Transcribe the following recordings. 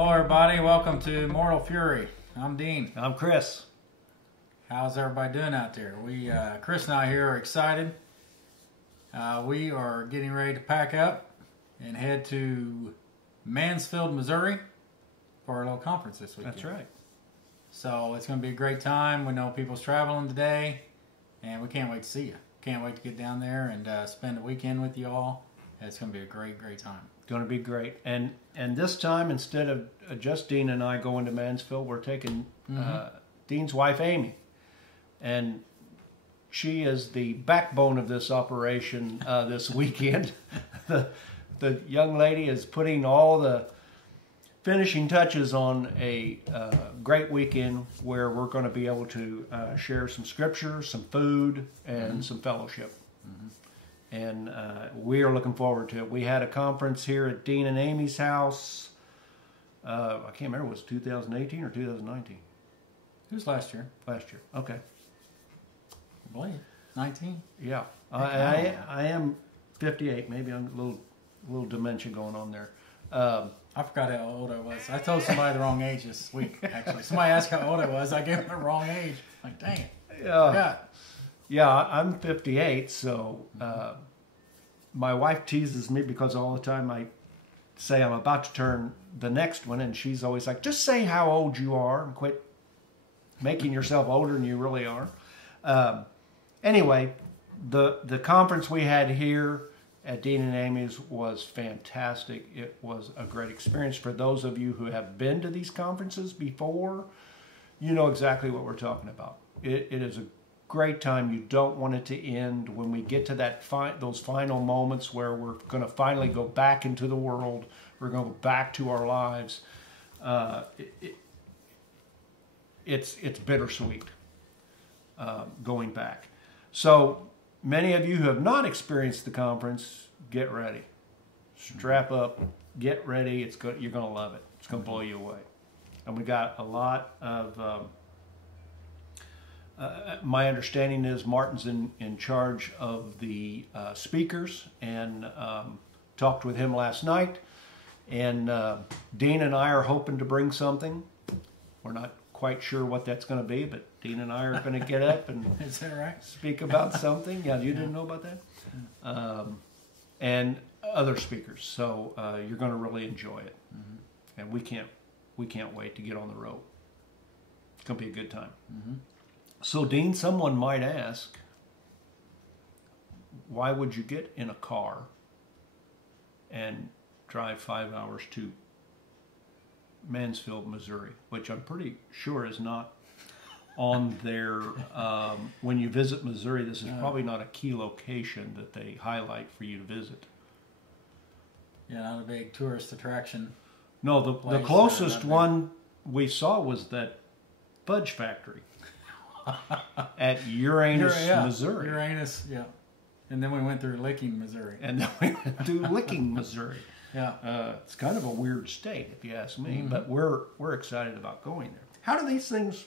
Hello everybody, welcome to Mortal Fury. I'm Dean. I'm Chris. How's everybody doing out there? Chris and I here are excited. We are getting ready to pack up and head to Mansfield, Missouri for our little conference this weekend. That's right. So it's going to be a great time. We know people's traveling today and we can't wait to see you. Can't wait to get down there and spend a weekend with you all. It's going to be a great time. Going to be great. And this time, instead of just Dean and I going to Mansfield, we're taking Dean's wife, Amy. And she is the backbone of this operation this weekend. The young lady is putting all the finishing touches on a great weekend where we're going to be able to share some scripture, some food, and some fellowship. And we are looking forward to it. We had a conference here at Dean and Amy's house. I can't remember, was it 2018 or 2019? It was last year. Last year, okay. I believe 19. Yeah, I am 58. Maybe I'm a little dementia going on there. I forgot how old I was. I told somebody the wrong age this week, actually. Somebody asked how old I was. I gave them the wrong age. Like, dang it. Forgot. Yeah, I'm 58, so my wife teases me because all the time I say I'm about to turn the next one, and she's always like, just say how old you are and quit making yourself older than you really are. Anyway, the conference we had here at Dean and Amy's was fantastic. It was a great experience. For those of you who have been to these conferences before, you know exactly what we're talking about. It is a great time. You don't want it to end. When we get to that those final moments where we're going to finally go back into the world, we're going to go back to our lives. It's bittersweet going back. So many of you who have not experienced the conference, get ready, strap up, get ready. You're going to love it. It's going to blow you away. And we got a lot of. My understanding is Martin's in charge of the speakers, and talked with him last night. And Dean and I are hoping to bring something. We're not quite sure what that's going to be, but Dean and I are going to get up and Is that right? speak about something. Yeah, you didn't know about that? And other speakers. So you're going to really enjoy it. And we can't wait to get on the road. It's going to be a good time. So, Dean, someone might ask, why would you get in a car and drive 5 hours to Mansfield, Missouri, which I'm pretty sure is not on their, when you visit Missouri, this is probably not a key location that they highlight for you to visit. Yeah, not a big tourist attraction. No, the closest one we saw was that fudge factory. At Uranus, Missouri. Uranus, yeah. And then we went through Licking, Missouri. And then we went through Licking, Missouri. Yeah. It's kind of a weird state, if you ask me, but we're excited about going there. How do these things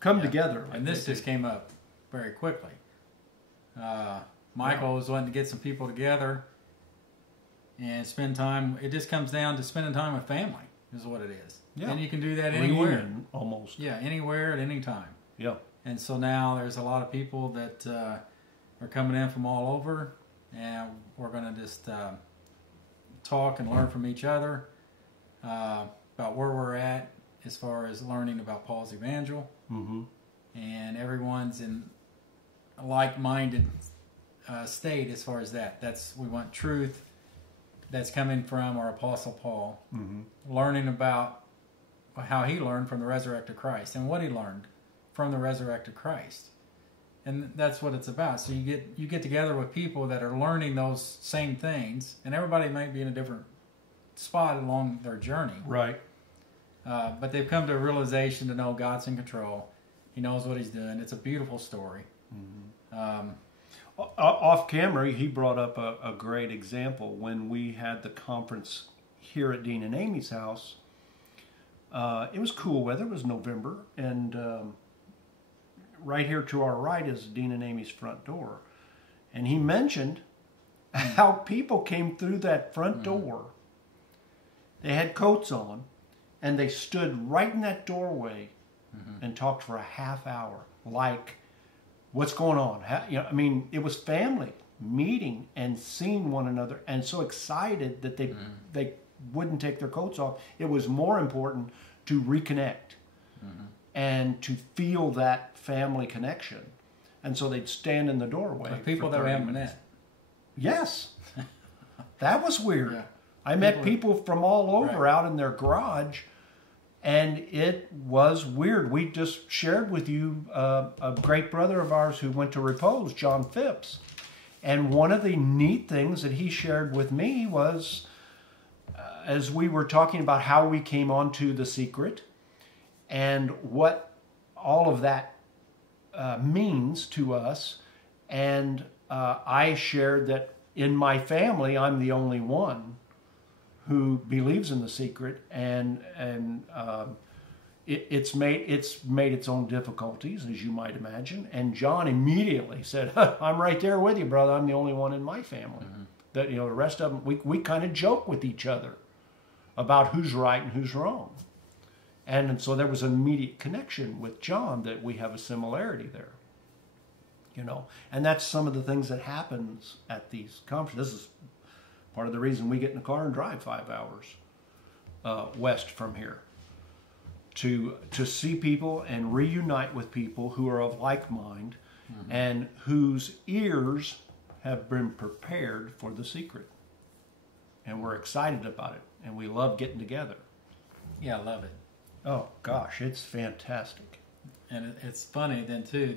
come together? And this just came up very quickly. Michael was wanting to get some people together and spend time. It just comes down to spending time with family, is what it is. Yeah. And you can do that anywhere. Reunion, almost. Yeah, anywhere at any time. Yeah. And so now there's a lot of people that are coming in from all over, and we're going to just talk and learn from each other about where we're at as far as learning about Paul's Evangel. And everyone's in a like-minded state as far as that. We want truth that's coming from our Apostle Paul, learning about how he learned from the resurrected Christ and what he learned from the resurrected Christ. And that's what it's about. So you get together with people that are learning those same things, and everybody might be in a different spot along their journey. Right. But they've come to a realization to know God's in control. He knows what he's doing. It's a beautiful story. Off camera, he brought up a great example. When we had the conference here at Dean and Amy's house, it was cool weather. It was November, and right here to our right is Dean and Amy's front door. And he mentioned how people came through that front door They had coats on, and they stood right in that doorway and talked for a half hour. Like, what's going on? I mean, it was family meeting and seeing one another, and so excited that they wouldn't take their coats off. It was more important to reconnect and to feel that family connection. And so they'd stand in the doorway. With people that we haven't met. Yes. That was weird. Yeah. I met people from all over out in their garage, and it was weird. We just shared with you a great brother of ours who went to repose, John Phipps. And one of the neat things that he shared with me was, as we were talking about how we came onto The Secret and what all of that means to us, and I shared that in my family, I'm the only one who believes in The Secret, and it's made its own difficulties, as you might imagine. And John immediately said, "I'm right there with you, brother. I'm the only one in my family. That the rest of them, we kind of joke with each other about who's right and who's wrong." And so there was an immediate connection with John that we have a similarity there. And that's some of the things that happens at these conferences. This is part of the reason we get in the car and drive 5 hours west from here to see people and reunite with people who are of like mind and whose ears have been prepared for The Secret. And we're excited about it, and we love getting together. Yeah, I love it. Oh, gosh, it's fantastic. And it's funny then, too,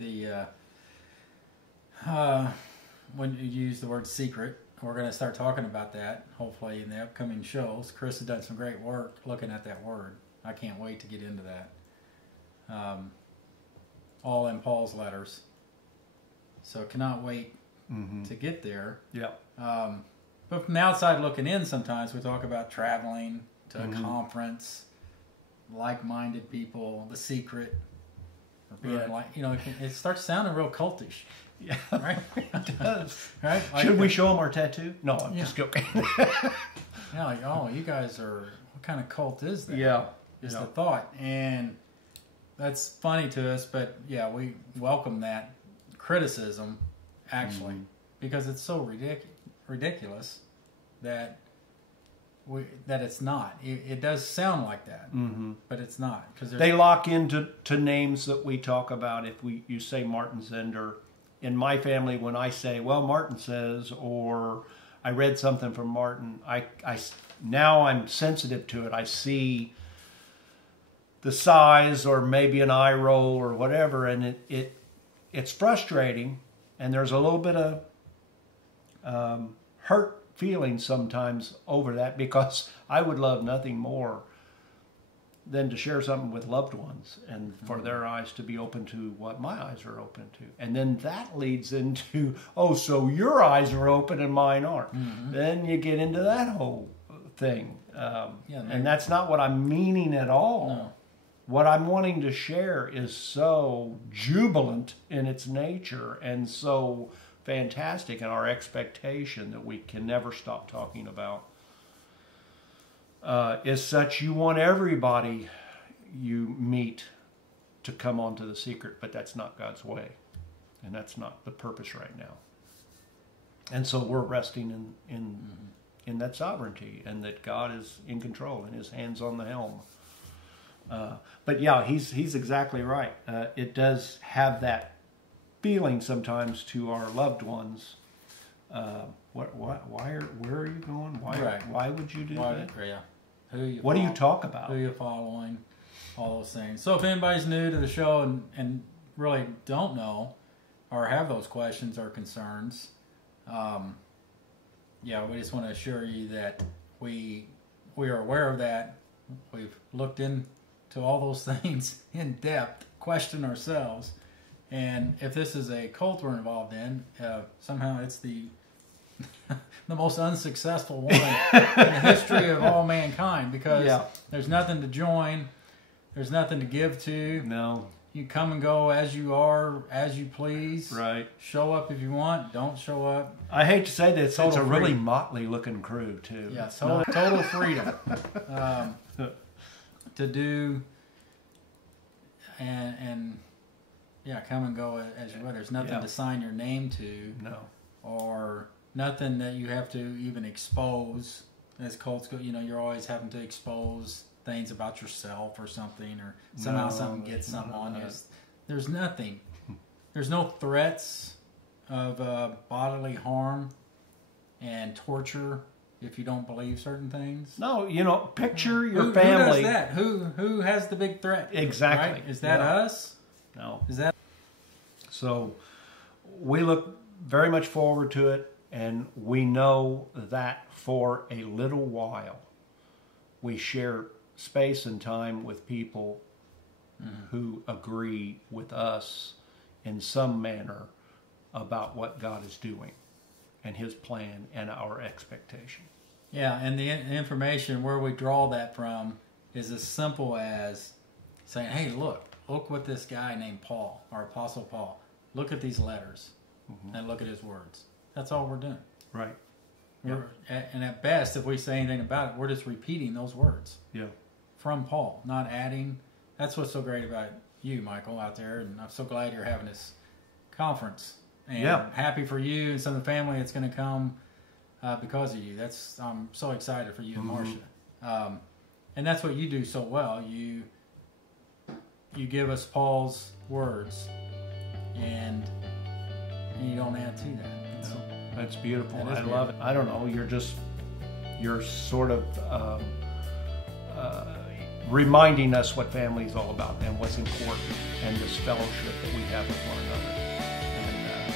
when you use the word secret, we're going to start talking about that, hopefully, in the upcoming shows. Chris has done some great work looking at that word. I can't wait to get into that. All in Paul's letters. So cannot wait to get there. Yeah. But from the outside looking in, sometimes we talk about traveling to a conference, like-minded people, The Secret, or being it starts sounding real cultish. Yeah, right. It does. Right? Should we show them our tattoo? No, I'm just joking. Yeah, you guys are. What kind of cult is that? Yeah, Just the thought, and that's funny to us. But yeah, we welcome that criticism, actually, because it's so ridiculous that it's not. It does sound like that, but it's not, because they lock into names that we talk about. If you say Martin Zender, in my family, when I say, well, Martin says, or I read something from Martin, I now I'm sensitive to it. I see the size, or maybe an eye roll, or whatever, and it's frustrating, and there's a little bit of hurt feeling sometimes over that, because I would love nothing more than to share something with loved ones and for their eyes to be open to what my eyes are open to. And then that leads into, so your eyes are open and mine aren't. Then you get into that whole thing. And that's not what I'm meaning at all. No. What I'm wanting to share is so jubilant in its nature and so fantastic in our expectation that we can never stop talking about. Is such you want everybody you meet to come onto The Secret, but that's not God's way, and that's not the purpose right now. And so we're resting in that sovereignty, and that God is in control and His hands on the helm. But yeah, he's exactly right. It does have that feeling sometimes to our loved ones. Where are you going? Why would you do that? Yeah. What do you talk about? Who you're following, all those things. So if anybody's new to the show and really don't know or have those questions or concerns, we just want to assure you that we are aware of that. We've looked into all those things in depth, questioned ourselves, and if this is a cult we're involved in, somehow it's the most unsuccessful one in the history of all mankind, because there's nothing to join, there's nothing to give to. No. You come and go as you are, as you please. Right. Show up if you want. Don't show up. I hate to say this, it's a Total really freedom. motley looking crew too. Yeah, It's total freedom to do and yeah, come and go as you will. There's nothing to sign your name to. No. Or nothing that you have to even expose. As cults go, you're always having to expose things about yourself or something, or somehow something gets something on you. There's nothing. There's no threats of bodily harm and torture if you don't believe certain things. No, picture your Who family. does that? Who has the big threat? Exactly. Right? Is that us? No. Is that? So we look very much forward to it, and we know that for a little while we share space and time with people who agree with us in some manner about what God is doing and his plan and our expectation. Yeah, and the information where we draw that from is as simple as saying, hey, look what this guy named Paul, our Apostle Paul, look at these letters and look at his words. That's all we're doing. Right. And at best, if we say anything about it, we're just repeating those words from Paul, not adding. That's what's so great about you, Michael, out there, and I'm so glad you're having this conference. And happy for you and some of the family that's going to come because of you. I'm so excited for you and Marcia. And that's what you do so well. You give us Paul's words, and you don't add to that. No, that's beautiful. I beautiful. love it. I don't know. You're sort of reminding us what family is all about and what's important, and this fellowship that we have with one another. And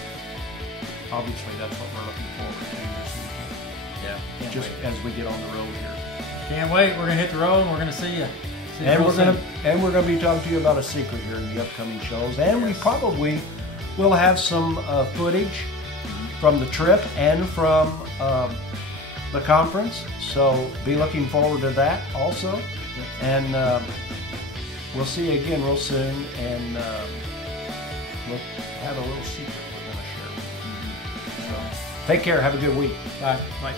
obviously, that's what we're looking forward to this weekend. Yeah. Just as we get on the road here. Can't wait. We're gonna hit the road, and we're gonna see you. And we're gonna be talking to you about a secret here in the upcoming shows, and we probably will have some footage from the trip and from the conference. So be looking forward to that also. And we'll see you again real soon, and we'll have a little secret we're going to share. So take care. Have a good week. Bye. Bye.